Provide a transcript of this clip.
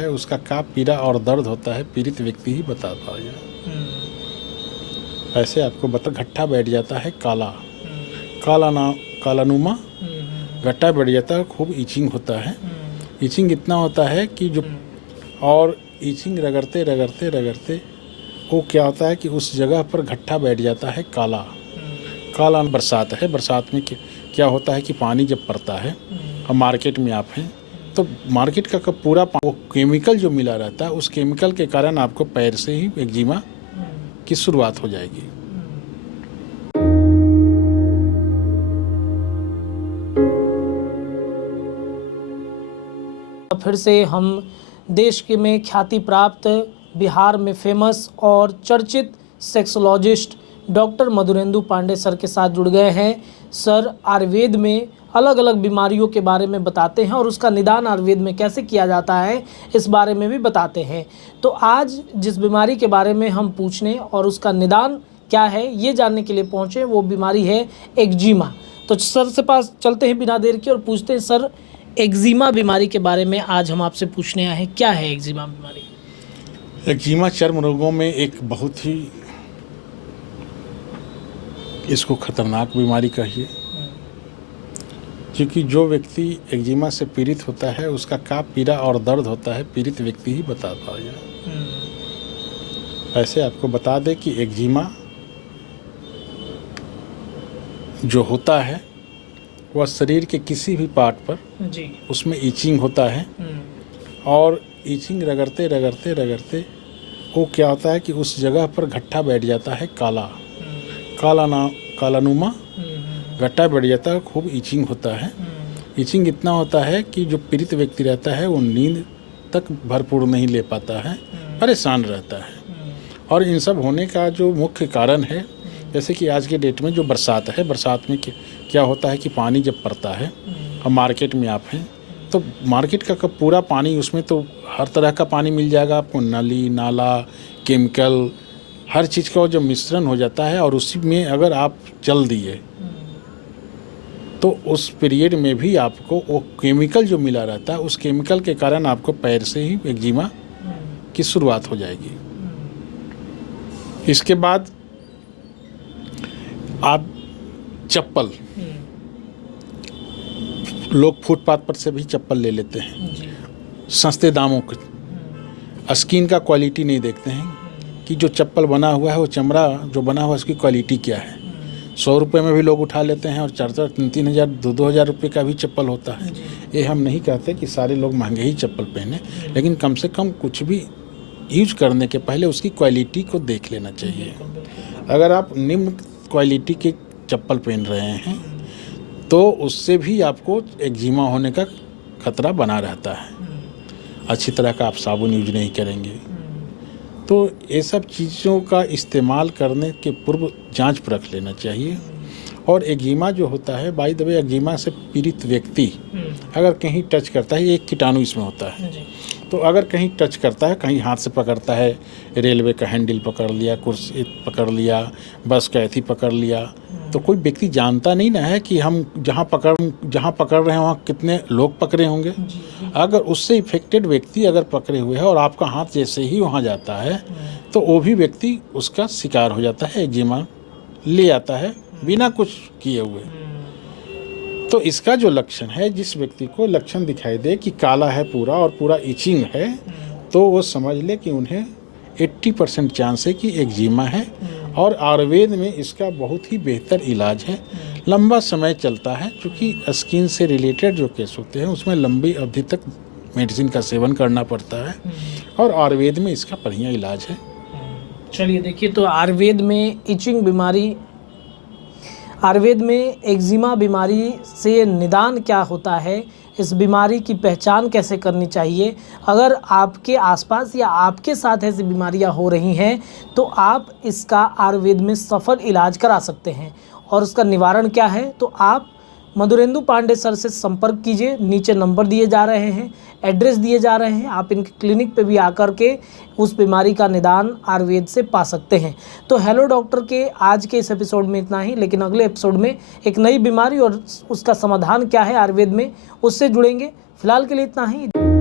है उसका क्या पीड़ा और दर्द होता है पीड़ित व्यक्ति ही बता पाएगा। ऐसे आपको बता गट्ठा बैठ जाता है कालानुमा गट्ठा बैठ जाता है, खूब ईचिंग होता है। ईचिंग इतना होता है कि जो और ईचिंग रगड़ते रगड़ते रगड़ते वो क्या होता है कि उस जगह पर गट्ठा बैठ जाता है काला बरसात है। बरसात में क्या होता है कि पानी जब पड़ता है और मार्केट में आप हैं तो मार्केट का पूरा वो केमिकल जो मिला रहता है उस केमिकल के कारण आपको पैर से ही एक्जिमा की शुरुआत हो जाएगी। फिर से हम देश के में ख्याति प्राप्त, बिहार में फेमस और चर्चित सेक्सोलॉजिस्ट डॉक्टर मधुरेंदु पांडे सर के साथ जुड़ गए हैं। सर आयुर्वेद में अलग अलग बीमारियों के बारे में बताते हैं और उसका निदान आयुर्वेद में कैसे किया जाता है इस बारे में भी बताते हैं। तो आज जिस बीमारी के बारे में हम पूछने और उसका निदान क्या है ये जानने के लिए पहुँचे, वो बीमारी है एक्जिमा। तो सर से पास चलते हैं बिना देर के और पूछते हैं, सर एक्जिमा बीमारी के बारे में आज हम आपसे पूछने आए हैं, क्या है एक्जिमा बीमारी? एक्जिमा चर्म रोगों में एक बहुत ही इसको खतरनाक बीमारी कहिए, क्योंकि जो व्यक्ति एक्जिमा से पीड़ित होता है उसका क्या पीड़ा और दर्द होता है पीड़ित व्यक्ति ही बता पाएगा। ऐसे आपको बता दें कि एक्जिमा जो होता है वह शरीर के किसी भी पार्ट पर जी उसमें ईचिंग होता है और ईचिंग रगड़ते रगड़ते रगड़ते वो क्या होता है कि उस जगह पर गट्ठा बैठ जाता है कालानुमा गट्ठा बैठ जाता है, खूब ईचिंग होता है। ईचिंग इतना होता है कि जो पीड़ित व्यक्ति रहता है वो नींद तक भरपूर नहीं ले पाता है, परेशान रहता है। और इन सब होने का जो मुख्य कारण है, जैसे कि आज के डेट में जो बरसात है, बरसात में क्या होता है कि पानी जब पड़ता है और मार्केट में आप हैं तो मार्केट का पूरा पानी, उसमें तो हर तरह का पानी मिल जाएगा आपको, नली नाला केमिकल हर चीज़ का जो मिश्रण हो जाता है। और उसी में अगर आप चल दिए तो उस पीरियड में भी आपको वो केमिकल जो मिला रहता है उस केमिकल के कारण आपको पैर से ही एक्जिमा की शुरुआत हो जाएगी। इसके बाद आप चप्पल, लोग फुटपाथ पर से भी चप्पल ले लेते हैं सस्ते दामों के, स्किन का क्वालिटी नहीं देखते हैं कि जो चप्पल बना हुआ है वो चमड़ा जो बना हुआ है उसकी क्वालिटी क्या है। 100 रुपये में भी लोग उठा लेते हैं और 4-4, 3-3 हज़ार, 2-2 हज़ार रुपये का भी चप्पल होता है। ये हम नहीं कहते कि सारे लोग महंगे ही चप्पल पहने, लेकिन कम से कम कुछ भी यूज करने के पहले उसकी क्वालिटी को देख लेना चाहिए। अगर आप निम्न क्वालिटी के चप्पल पहन रहे हैं तो उससे भी आपको एक्जिमा होने का खतरा बना रहता है। अच्छी तरह का आप साबुन यूज नहीं करेंगे तो ये सब चीज़ों का इस्तेमाल करने के पूर्व जांच परख लेना चाहिए। और एक्जिमा जो होता है, बाय द वे, एक्जिमा से पीड़ित व्यक्ति अगर कहीं टच करता है, एक कीटाणु इसमें होता है, तो अगर कहीं टच करता है, कहीं हाथ से पकड़ता है, रेलवे का हैंडल पकड़ लिया, कुर्सी पकड़ लिया, बस का ऐथी पकड़ लिया, तो कोई व्यक्ति जानता नहीं ना है कि हम जहाँ पकड़ रहे हैं वहाँ कितने लोग पकड़े होंगे। अगर उससे इफेक्टेड व्यक्ति अगर पकड़े हुए है और आपका हाथ जैसे ही वहाँ जाता है तो वो भी व्यक्ति उसका शिकार हो जाता है, एक्जिमा ले आता है बिना कुछ किए हुए। तो इसका जो लक्षण है, जिस व्यक्ति को लक्षण दिखाई दे कि काला है पूरा और पूरा इचिंग है, तो वो समझ ले कि उन्हें 80% चांस है कि एक्जिमा है। और आयुर्वेद में इसका बहुत ही बेहतर इलाज है, लंबा समय चलता है, क्योंकि स्किन से रिलेटेड जो केस होते हैं उसमें लंबी अवधि तक मेडिसिन का सेवन करना पड़ता है और आयुर्वेद में इसका बढ़िया इलाज है। चलिए देखिए, तो आयुर्वेद में इचिंग बीमारी, आयुर्वेद में एक्जिमा बीमारी से निदान क्या होता है, इस बीमारी की पहचान कैसे करनी चाहिए, अगर आपके आसपास या आपके साथ ऐसी बीमारियां हो रही हैं तो आप इसका आयुर्वेद में सफल इलाज करा सकते हैं। और उसका निवारण क्या है, तो आप मधुरेंदु पांडे सर से संपर्क कीजिए। नीचे नंबर दिए जा रहे हैं, एड्रेस दिए जा रहे हैं, आप इनके क्लिनिक पे भी आकर के उस बीमारी का निदान आयुर्वेद से पा सकते हैं। तो हेलो डॉक्टर के आज के इस एपिसोड में इतना ही, लेकिन अगले एपिसोड में एक नई बीमारी और उसका समाधान क्या है आयुर्वेद में, उससे जुड़ेंगे। फिलहाल के लिए इतना ही।